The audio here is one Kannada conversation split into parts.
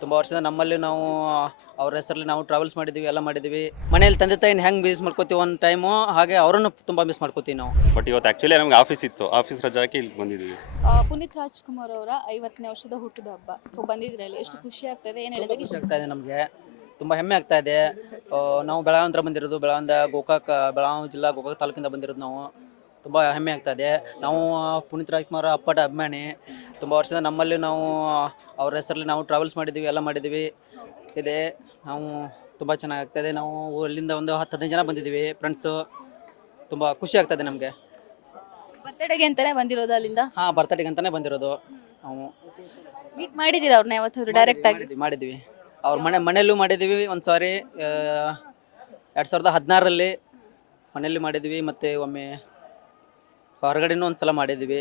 ತುಂಬ ವರ್ಷದಿಂದ ನಮ್ಮಲ್ಲಿ ನಾವು ಅವ್ರ ಹೆಸರಲ್ಲಿ ನಾವು ಟ್ರಾವೆಲ್ಸ್ ಮಾಡಿದ್ದೀವಿ, ಎಲ್ಲ ಮಾಡಿದ್ದೀವಿ. ಮನೇಲಿ ತಂದೆ ತಾಯಿನ ಹೆಂಗೆ ಮಿಸ್ ಮಾಡ್ಕೋತೀವಿ ಒಂದು ಟೈಮು, ಹಾಗೆ ಅವರನ್ನು ತುಂಬ ಮಿಸ್ ಮಾಡ್ಕೋತೀವಿ ನಾವು. ಬಟ್ ಇವತ್ತು ಆ್ಯಕ್ಚುಲಿ ನಮ್ಗೆ ಆಫೀಸ್ ಇತ್ತು, ಆಫೀಸ್ ರಜೆ ಹಾಕಿ ಇಲ್ಲಿ ಬಂದಿದ್ದೀವಿ. ಪುನೀತ್ ರಾಜ್ಕುಮಾರ್ ಅವರ 50ನೇ ವರ್ಷದ ಹುಟ್ಟುದ ಹಬ್ಬ. ಸೊ ಬಂದಿದ್ರಲ್ಲಿ ಎಷ್ಟು ಖುಷಿ ಆಗ್ತದೆ, ಏನು ತುಂಬ ಹೇಳೋದಕ್ಕೆ ಖುಷಿ ಆಗ್ತಾ ಇದೆ ನಮಗೆ, ತುಂಬ ಹೆಮ್ಮೆ ಆಗ್ತಾ ಇದೆ. ನಾವು ಬೆಳಗಾವಿ ಬಂದಿರೋದು, ಬೆಳಗಾವಿ ಜಿಲ್ಲಾ ಗೋಕಾಕ್ ತಾಲೂಕಿಂದ ಬಂದಿರೋದು ನಾವು. ತುಂಬ ಹೆಮ್ಮೆ ಆಗ್ತಾ ಇದೆ. ನಾವು ಪುನೀತ್ ರಾಜ್ಕುಮಾರ್ ಅಪ್ಪಟ ಅಭಿಮಾನಿ. ತುಂಬ ವರ್ಷದಿಂದ ನಮ್ಮಲ್ಲಿ ನಾವು ಅವ್ರ ಹೆಸರಲ್ಲಿ ನಾವು ಟ್ರಾವೆಲ್ಸ್ ಮಾಡಿದ್ದೀವಿ, ಎಲ್ಲ ಮಾಡಿದ್ದೀವಿ ಇದೆ. ನಾವು ತುಂಬ ಚೆನ್ನಾಗಾಗ್ತಾಯಿದೆ. ನಾವು ಅಲ್ಲಿಂದ ಒಂದು 10-15 ಜನ ಬಂದಿದ್ದೀವಿ ಫ್ರೆಂಡ್ಸು. ತುಂಬ ಖುಷಿ ಆಗ್ತಾಯಿದೆ ನಮಗೆ. ಬರ್ತಡೆಗೆ ಅಂತಾನೆ ಬಂದಿರೋದು ಅಲ್ಲಿಂದ? ಹಾಂ, ಬರ್ತಡೆಗೆ ಅಂತಲೇ ಬಂದಿರೋದು ನಾವು. ಮೀಟ್ ಮಾಡಿದ್ದೀರಾ ಅವ್ರನ್ನ ಯಾವತ್ತಾದ್ರು ಡೈರೆಕ್ಟ್ ಆಗಿ? ಮಾಡಿದ್ದೀವಿ. ಅವ್ರ ಮನೆಯಲ್ಲೂ ಮಾಡಿದ್ದೀವಿ ಒಂದು ಸಾರಿ, 2016ರಲ್ಲಿ ಮನೆಯಲ್ಲಿ ಮಾಡಿದ್ದೀವಿ. ಮತ್ತು ಒಮ್ಮೆ ಹೊರಗಡೆನೂ ಒಂದು ಸಲ ಮಾಡಿದ್ವಿ.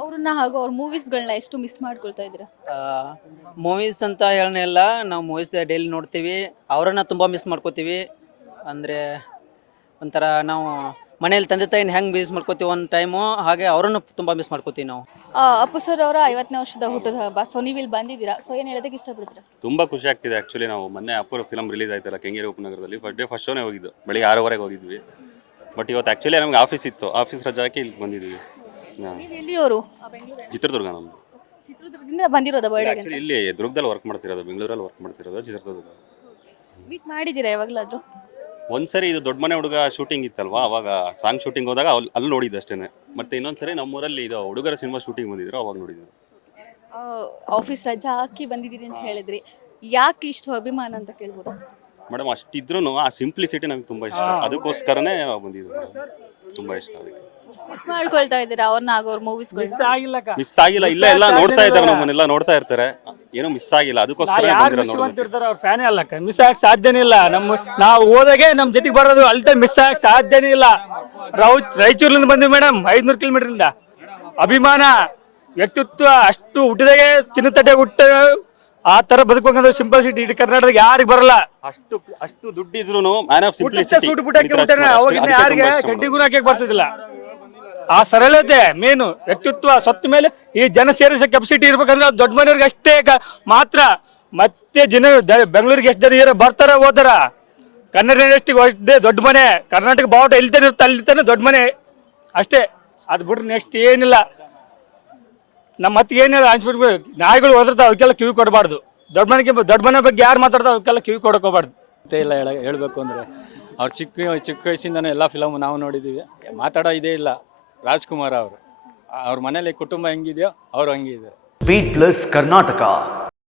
ಅವ್ರನ್ನ ಹಾಗೂ ಅವ್ರ ಮೂವೀಸ್ಗಳನ್ನ ಎಷ್ಟು ಮಿಸ್ ಮಾಡ್ಕೊಳ್ತಾ ಇದ್ದೀರಾ? ಮೂವೀಸ್ ಅಂತ ಹೇಳೋಲ್ಲ, ನಾವು ಮೂವೀಸ್ ಡೈಲಿ ನೋಡ್ತೀವಿ. ಅವರನ್ನು ತುಂಬ ಮಿಸ್ ಮಾಡ್ಕೋತೀವಿ. ಅಂದರೆ ಒಂಥರ ನಾವು ಮನೇಲಿ ತಂದೆ ತಾಯಿನ ಹೆಂಗೆ ಮಿಸ್ ಮಾಡ್ಕೋತೀವಿ ಒಂದು ಟೈಮು, ಹಾಗೆ ಅವರನ್ನು ತುಂಬ ಮಿಸ್ ಮಾಡ್ಕೋತೀವಿ ನಾವು. ಅಪ್ಪು ಸರ್ ಅವರ 50ನೇ ವರ್ಷದ ಹುಟ್ಟದ ಹಬ್ಬ. ಸೊ ನೀವು ಇಲ್ಲಿ ಬಂದಿದ್ದೀರಾ, ಸೊ ಏನು ಹೇಳೋದಕ್ಕೆ ಇಷ್ಟಪಡ್ತೀರಾ? ತುಂಬ ಖುಷಿ ಆಗ್ತಿದೆ. ಆ್ಯಕ್ಚುಲಿ ನಾವು ಮೊನ್ನೆ ಅಪ್ಪು ಫಿಲಮ್ ರಿಲೀಸ್ ಆಯ್ತಲ್ಲ ಕೆಂಗೇರಿ ಉಪನಗರದಲ್ಲಿ, ಫಸ್ಟ್ ಶೋನೇ ಹೋಗಿದ್ದು, ಬೆಳಿಗ್ಗೆ 6:30ಗೆ ಹೋಗಿದ್ವಿ. ಬಟ್ ಇವತ್ತು ಆ್ಯಕ್ಚುಲಿ ನಮ್ಗೆ ಆಫೀಸ್ ಇತ್ತು, ಆಫೀಸ್ ರಜೆ ಹಾಕಿ ಇಲ್ಲಿ ಬಂದಿದ್ದೀವಿ. ನೀವು ಎಲ್ಲಿಯವರು? ಚಿತ್ರದುರ್ಗ ನಮ್ಮದು. ಚಿತ್ರದುರ್ಗದಿಂದ ಬಂದಿರೋದ ಬರ್ಡೇಗೆ? ಆ್ಯಕ್ಚುಲಿ ಇಲ್ಲಿ ದುರ್ಗದಲ್ಲಿ ವರ್ಕ್ ಮಾಡ್ತಿರೋದು, ಬೆಂಗಳೂರಲ್ಲಿ ವರ್ಕ್ ಮಾಡ್ತಿರೋದು, ಚಿತ್ರದುರ್ಗ. ಮೀಟ್ ಮಾಡಿದ್ದೀರಾ ಯಾವಾಗಲಾದರೂ? ಒಂದ್ಸರಿ ಇದು ದೊಡ್ಡ ಮನೆ ಹುಡುಗ ಶೂಟಿಂಗ್ ಇತ್ತಲ್ವಾ, ಅವಾಗ ಸಾಂಗ್ ಶೂಟಿಂಗ್ ಹೋದಾಗ ಅಲ್ಲಿ ನೋಡಿದ್ದು ಅಷ್ಟೇ. ಮತ್ತೆ ಇನ್ನೊಂದ್ಸರಿ ನಮ್ಮೂರಲ್ಲಿ ಇದು ಹುಡುಗರ ಸಿನಿಮಾ ಶೂಟಿಂಗ್ ಬಂದಿದ್ರು, ಅವಾಗ ನೋಡಿದ್ರು. ಆಫೀಸ್ ರಜಾ ಹಾಕಿ ಬಂದಿದ್ದೀರಿ ಅಂತ ಹೇಳಿದ್ರಿ, ಯಾಕೆ ಇಷ್ಟು ಅಭಿಮಾನ ಅಂತ ಕೇಳ್ಬೋದಾ? ಮೇಡಮ್ ಅಷ್ಟಿದ್ರೂ ಆ ಸಿಂಪ್ಲಿಸಿಟಿ ನಮ್ಗೆ ತುಂಬ ಇಷ್ಟ, ಅದಕ್ಕೋಸ್ಕರನೇ ಬಂದಿದ್ದು. ತುಂಬ ಇಷ್ಟ ಅದಕ್ಕೆ. ಮಿಸ್ ಮಾಡ್ಕೊಳ್ತಾ ಇದ್ದೀರಾ ಅವ್ರನ್ನ ಹಾಗೂ ಅವ್ರ ಮೂವೀಸ್ಗಳು? ಮಿಸ್ ಆಗಿಲ್ಲ, ಇಲ್ಲ ಎಲ್ಲ ನೋಡ್ತಾ ಇದ್ದಾರೆ, ನಮ್ಮನ್ನೆಲ್ಲ ನೋಡ್ತಾ ಇರ್ತಾರೆ, ಏನೂ ಮಿಸ್ ಆಗಿಲ್ಲ. ಅದಕ್ಕೋಸ್ಕರ ಅವ್ರ ಫ್ಯಾನೇ ಅಲ್ಲಕ್ಕ, ಮಿಸ್ ಆಗಕ್ ಸಾಧ್ಯನೇ ಇಲ್ಲ. ನಾವು ಹೋದಾಗೆ ನಮ್ ಜೊತೆಗೆ ಬರೋದು, ಅಲ್ಲಿ ಮಿಸ್ ಆಗಕ್ ಸಾಧ್ಯನೇ ಇಲ್ಲ. ರಾಯಚೂರ್ಲಿಂದ ಬಂದ್ವಿ ಮೇಡಮ್, 500 ಕಿಲೋಮೀಟರ್. ಅಭಿಮಾನ, ವ್ಯಕ್ತಿತ್ವ ಅಷ್ಟು ಹುಟ್ಟಿದಾಗೆ ಚಿನ್ನ ತಟ್ಟೆ ಹುಟ್ಟ ಆ ತರ ಬದುಕಬೇಕಂದ್ರೆ ಸಿಂಪಲ್ ಇಡೀ ಕರ್ನಾಟಕದಾಗ ಯಾರಿಗೆ ಬರಲ್ಲ. ಅಷ್ಟು ದುಡ್ಡಿದ್ರು ಮ್ಯಾನ್ ಆಫ್ ಸಿಂಪ್ಲಿಸಿಟಿ. ಸೂಟ್ ಬುಟ್ಟಾಕಿ ಬಿಟ್ಟಾನೆ, ಅವಾಗ ಯಾರಿಗೆ ಗಡ್ಡಿ ಗುಣ ಹಾಕಿ ಬರ್ತಿದ್ದಿಲ್ಲ. ಆ ಸರಳತೆ ಮೇನು, ವ್ಯಕ್ತಿತ್ವ ಸತ್ತ ಮೇಲೆ ಈ ಜನ ಸೇರಿಸೋ ಕೆಪಾಸಿಟಿ ಇರ್ಬೇಕಂದ್ರೆ ದೊಡ್ಡ ಮನೆಯವ್ರಿಗೆ ಅಷ್ಟೇ ಮಾತ್ರ. ಮತ್ತೆ ಜನ ಬೆಂಗಳೂರಿಗೆ ಎಷ್ಟು ಜನ ಬರ್ತಾರ ಹೋದಾರ, ಕನ್ನಡ ಇಂಡಸ್ಟ್ರಿಗೆ ಅಷ್ಟೇ ದೊಡ್ಡ ಮನೆ. ಕರ್ನಾಟಕ ಬಾವುಟ ಎಲ್ಲಿತಾನೆ ಇರುತ್ತೆ ಅಲ್ಲಿತಾನೆ ದೊಡ್ಡ ಮನೆ ಅಷ್ಟೇ. ಅದು ಬಿಟ್ರೆ ನೆಕ್ಸ್ಟ್ ಏನಿಲ್ಲ. ನಮ್ಮ ಮತ್ತೆ ಏನಿಲ್ಲ ಅನ್ಸ್ಬಿಟ್ಟು ನಾಯಿಗಳು ಹೋದಿರ್ತಾವೆ, ಅವಕ್ಕೆಲ್ಲ ಕಿವಿ ಕೊಡಬಾರ್ದು. ದೊಡ್ಡ ಮನೆ ಬಗ್ಗೆ ಯಾರು ಮಾತಾಡ್ತಾವೆ ಅವಕ್ಕೆಲ್ಲ ಕಿವಿ ಕೊಡಕೋಬಾರ್ದು. ಮತ್ತೆ ಇಲ್ಲ ಹೇಳಬೇಕು ಅಂದರೆ ಅವ್ರು ಚಿಕ್ಕ ವಯಸ್ಸಿಂದನೇ ಎಲ್ಲ ಫಿಲಮ್ ನಾವು ನೋಡಿದ್ದೀವಿ. ಮಾತಾಡೋ ಇದೇ ಇಲ್ಲ. ರಾಜ್ಕುಮಾರ್ ಅವರು ಅವ್ರ ಮನೇಲಿ ಕುಟುಂಬ ಹೆಂಗಿದೆಯೋ ಅವರು ಹಂಗಿದ್ದಾರೆ. Beet plus Karnataka.